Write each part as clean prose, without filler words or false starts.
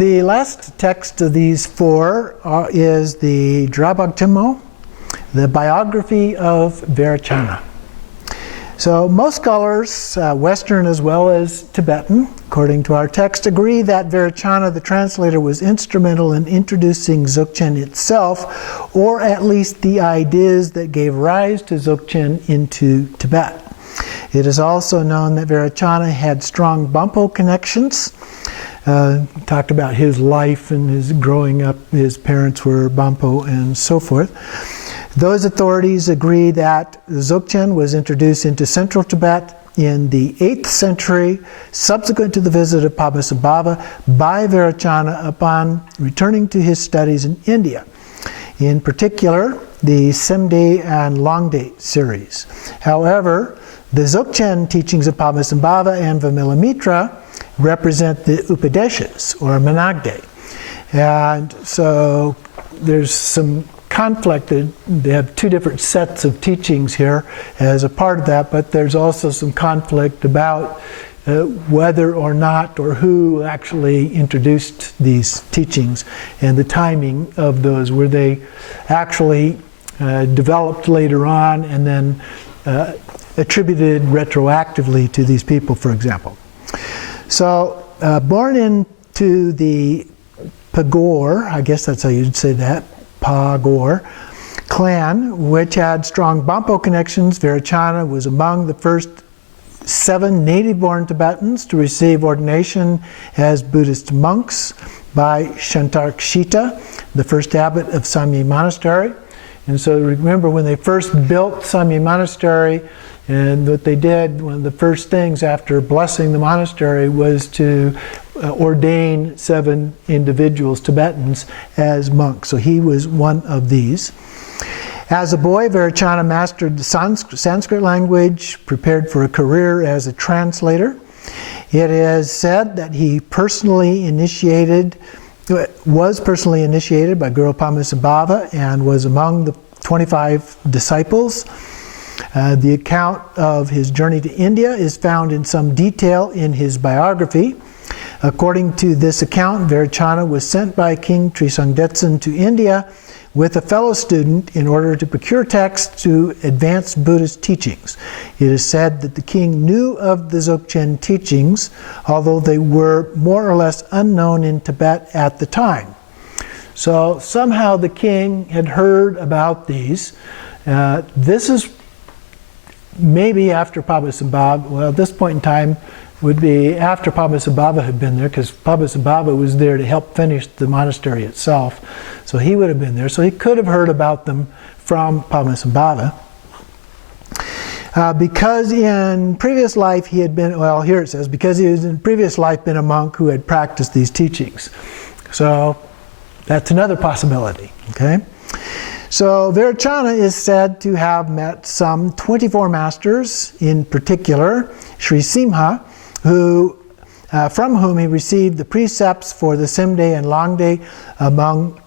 The last text of these four is the Dzogchen, the biography of Vairocana. So most scholars, Western as well as Tibetan, according to our text, agree that Vairocana, the translator, was instrumental in introducing Dzogchen itself, or at least the ideas that gave rise to Dzogchen into Tibet. It is also known that Vairocana had strong Bampo connections. Talked about his life and his growing up. His parents were Bampo and so forth. Those authorities agree that Dzogchen was introduced into central Tibet in the 8th century, subsequent to the visit of Padmasambhava by Vairocana upon returning to his studies in India. In particular, the Semde and Longde series. However, the Dzogchen teachings of Padmasambhava and Vimalamitra represent the Upadeshas, or Managde. And so there's some conflict. They have two different sets of teachings here as a part of that, but there's also some conflict about whether or not or who actually introduced these teachings and the timing of those. Were they actually developed later on and then attributed retroactively to these people, for example? So, born into the Pagor, I guess that's how you'd say that, Pagor clan, which had strong Bampo connections, Vairocana was among the first 7 native-born Tibetans to receive ordination as Buddhist monks by Shantarkshita, the first abbot of Samye Monastery. And so remember when they first built Samye Monastery, and what they did, one of the first things after blessing the monastery was to ordain 7 individuals, Tibetans, as monks. So he was one of these. As a boy, Vairocana mastered the Sanskrit language, prepared for a career as a translator. It is said that he was personally initiated by Guru Padmasambhava and was among the 25 disciples. The account of his journey to India is found in some detail in his biography. According to this account, Vairocana was sent by King Trisongdetsen to India with a fellow student in order to procure texts to advance Buddhist teachings. It is said that the king knew of the Dzogchen teachings, although they were more or less unknown in Tibet at the time. So somehow the king had heard about these. This is maybe after Padmasambhava. Well, at this point in time would be after Padmasambhava had been there, because Padmasambhava was there to help finish the monastery itself. So he would have been there. So he could have heard about them from Padmasambhava. Because in previous life he had been, well, here it says, because he was in previous life been a monk who had practiced these teachings. So that's another possibility, okay? So Vairocana is said to have met some 24 masters, in particular Sri Simha, from whom he received the precepts for the Semde and Longde. Among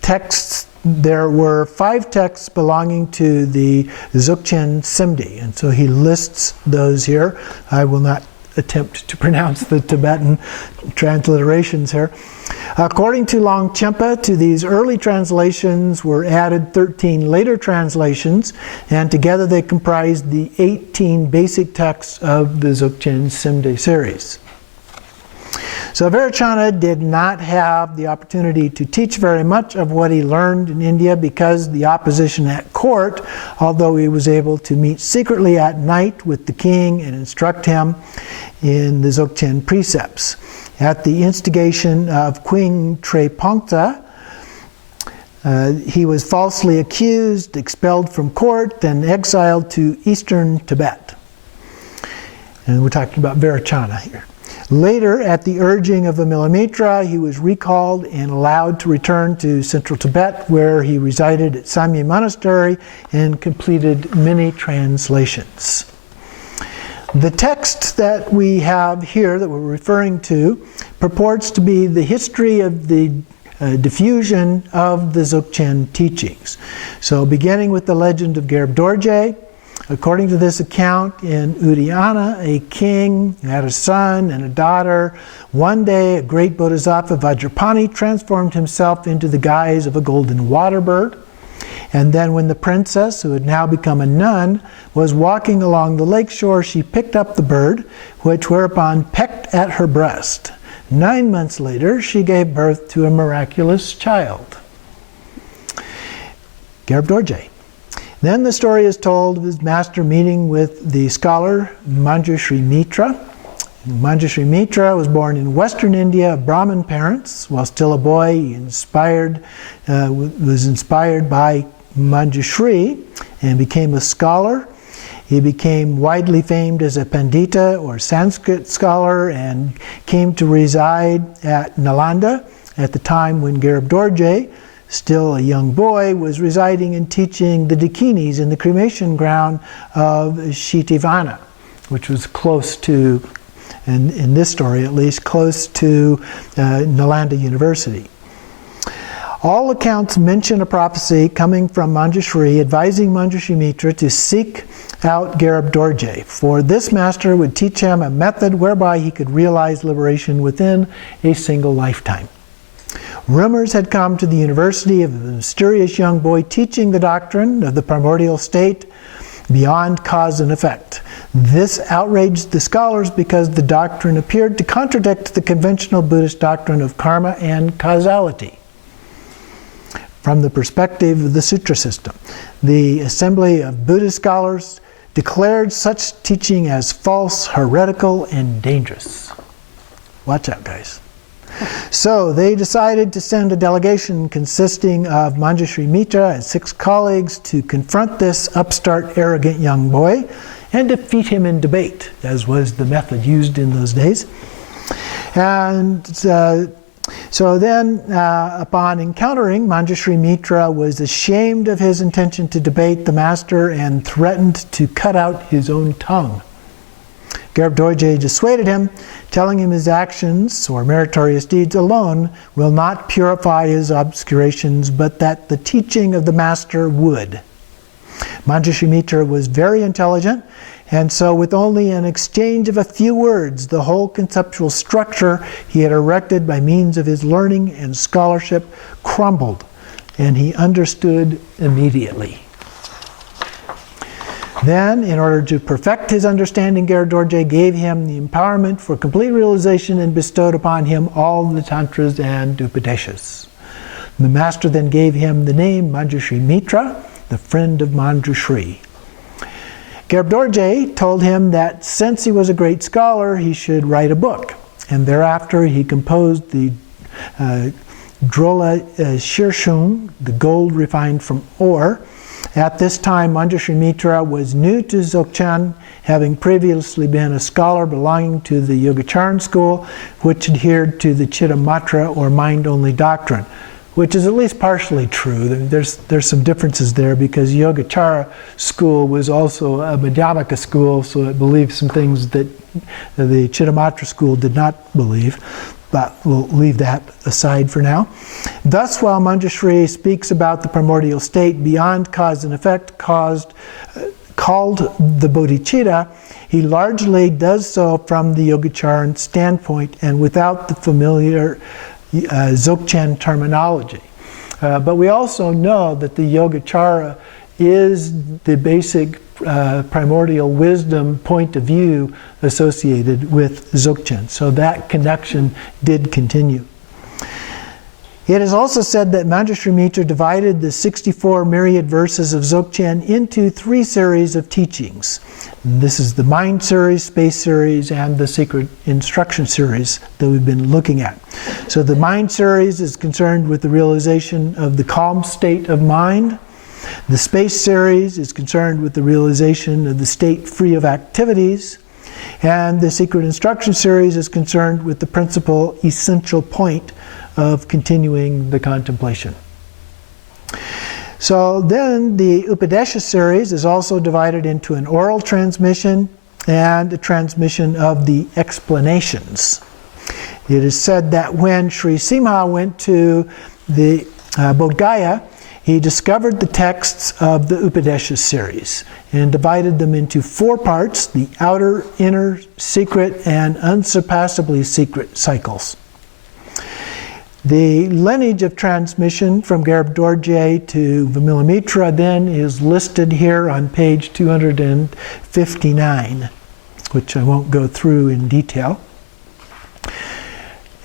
texts, there were 5 texts belonging to the Dzogchen Semde, and so he lists those here. I will not attempt to pronounce the Tibetan transliterations here. According to Longchenpa, to these early translations were added 13 later translations, and together they comprised the 18 basic texts of the Dzogchen Semde series. So Vairocana did not have the opportunity to teach very much of what he learned in India because of the opposition at court, although he was able to meet secretly at night with the king and instruct him in the Dzogchen precepts. At the instigation of Queen Trepongta, he was falsely accused, expelled from court, and exiled to eastern Tibet. And we're talking about Vairocana here. Later, at the urging of Vimalamitra, he was recalled and allowed to return to central Tibet, where he resided at Samye Monastery and completed many translations. The text that we have here that we're referring to purports to be the history of the diffusion of the Dzogchen teachings. So beginning with the legend of Gerb Dorje, According to this account, in Udayana, a king had a son and a daughter. One day, a great bodhisattva, Vajrapani, transformed himself into the guise of a golden water bird. And then when the princess, who had now become a nun, was walking along the lake shore, she picked up the bird, which whereupon pecked at her breast. 9 months later, she gave birth to a miraculous child. Garab Dorje. Then the story is told of his master meeting with the scholar Manjushri Mitra. Manjushri Mitra was born in Western India of Brahmin parents. While still a boy, he was inspired by Manjushri and became a scholar. He became widely famed as a Pandita or Sanskrit scholar and came to reside at Nalanda at the time when Garab Dorje, still a young boy, was residing and teaching the Dakinis in the cremation ground of Shitivana, which was close to, in this story at least, close to Nalanda University. All accounts mention a prophecy coming from Manjushri advising Manjushri Mitra to seek out Garab Dorje, for this master would teach him a method whereby he could realize liberation within a single lifetime. Rumors had come to the university of a mysterious young boy teaching the doctrine of the primordial state beyond cause and effect. This outraged the scholars because the doctrine appeared to contradict the conventional Buddhist doctrine of karma and causality. From the perspective of the sutra system, the assembly of Buddhist scholars declared such teaching as false, heretical, and dangerous. Watch out, guys. So they decided to send a delegation consisting of Manjushri Mitra and 6 colleagues to confront this upstart, arrogant young boy and defeat him in debate, as was the method used in those days. And so then, upon encountering, Manjushri Mitra was ashamed of his intention to debate the master and threatened to cut out his own tongue. Garab Dorje dissuaded him, telling him his actions or meritorious deeds alone will not purify his obscurations, but that the teaching of the master would. Manjushri Mitra was very intelligent, and so with only an exchange of a few words, the whole conceptual structure he had erected by means of his learning and scholarship crumbled, and he understood immediately. Then, in order to perfect his understanding, Garab Dorje gave him the empowerment for complete realization and bestowed upon him all the tantras and upadeshas. The master then gave him the name Manjushri Mitra, the friend of Manjushri. Garab Dorje told him that since he was a great scholar, he should write a book. And thereafter he composed the Drola Shirshung, the gold refined from ore. At this time, Manjushri Mitra was new to Dzogchen, having previously been a scholar belonging to the Yogacaran school, which adhered to the Chittamatra or mind-only doctrine, which is at least partially true. There's some differences there because Yogacara school was also a Madhyamaka school, so it believed some things that the Chittamatra school did not believe. But we'll leave that aside for now. Thus, while Manjushri speaks about the primordial state beyond cause and effect called the bodhicitta, he largely does so from the Yogacaran standpoint and without the familiar Dzogchen terminology. But we also know that the Yogacara is the basic primordial wisdom point of view associated with Dzogchen. So that connection did continue. It is also said that Manjushri Mitra divided the 64 myriad verses of Dzogchen into 3 series of teachings. This is the Mind series, Space series, and the Secret Instruction series that we've been looking at. So the Mind series is concerned with the realization of the calm state of mind. The Space series is concerned with the realization of the state free of activities. And the Secret Instruction series is concerned with the principal essential point of continuing the contemplation. So then the Upadesha series is also divided into an oral transmission and a transmission of the explanations. It is said that when Sri Simha went to the Bodh Gaya, he discovered the texts of the Upadesha series and divided them into 4 parts: the outer, inner, secret, and unsurpassably secret cycles. The lineage of transmission from Garib Dorje to Vimalamitra then is listed here on page 259, which I won't go through in detail.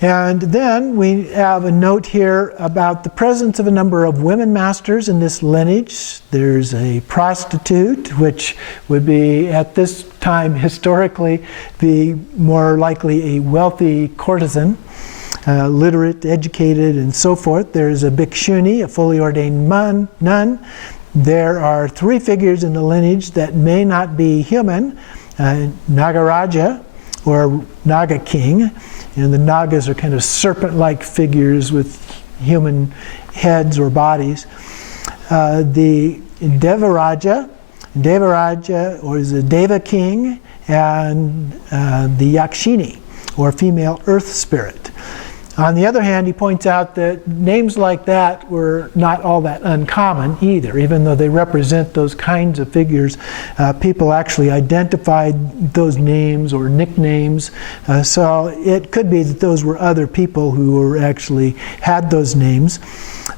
And then we have a note here about the presence of a number of women masters in this lineage. There's a prostitute, which would be, at this time historically, be more likely a wealthy courtesan, literate, educated, and so forth. There's a bhikshuni, a fully ordained nun. There are 3 figures in the lineage that may not be human: Nagaraja, or Naga King. And the Nagas are kind of serpent-like figures with human heads or bodies. The Devaraja, or is a Deva King, and the Yakshini, or female earth spirit. On the other hand, he points out that names like that were not all that uncommon either. Even though they represent those kinds of figures, people actually identified those names or nicknames. So it could be that those were other people who were actually had those names.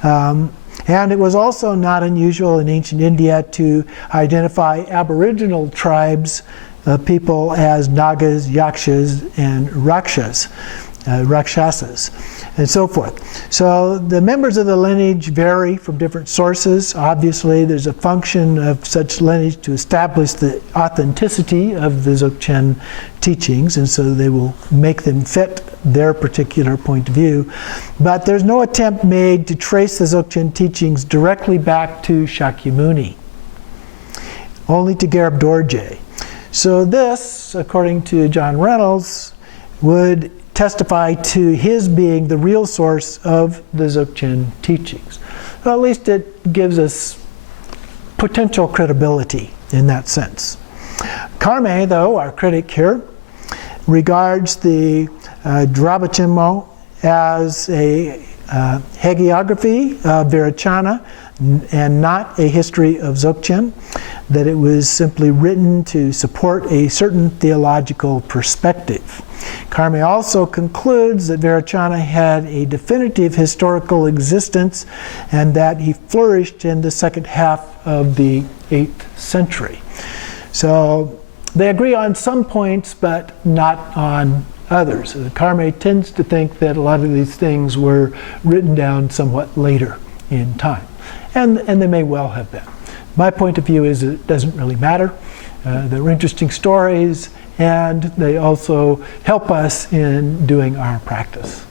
And it was also not unusual in ancient India to identify aboriginal tribes of people as Nagas, Yakshas, and Rakshasas, and so forth. So the members of the lineage vary from different sources. Obviously, there's a function of such lineage to establish the authenticity of the Dzogchen teachings, and so they will make them fit their particular point of view. But there's no attempt made to trace the Dzogchen teachings directly back to Shakyamuni, only to Garib Dorje. So this, according to John Reynolds, would testify to his being the real source of the Dzogchen teachings. Well, at least it gives us potential credibility in that sense. Karme, though, our critic here, regards the Drabachimmo as a hagiography of Virachana and not a history of Dzogchen, that it was simply written to support a certain theological perspective. Karme also concludes that Virachana had a definitive historical existence and that he flourished in the second half of the 8th century. So they agree on some points, but not on others. Karme tends to think that a lot of these things were written down somewhat later in time, and they may well have been. My point of view is it doesn't really matter. They're interesting stories, and they also help us in doing our practice.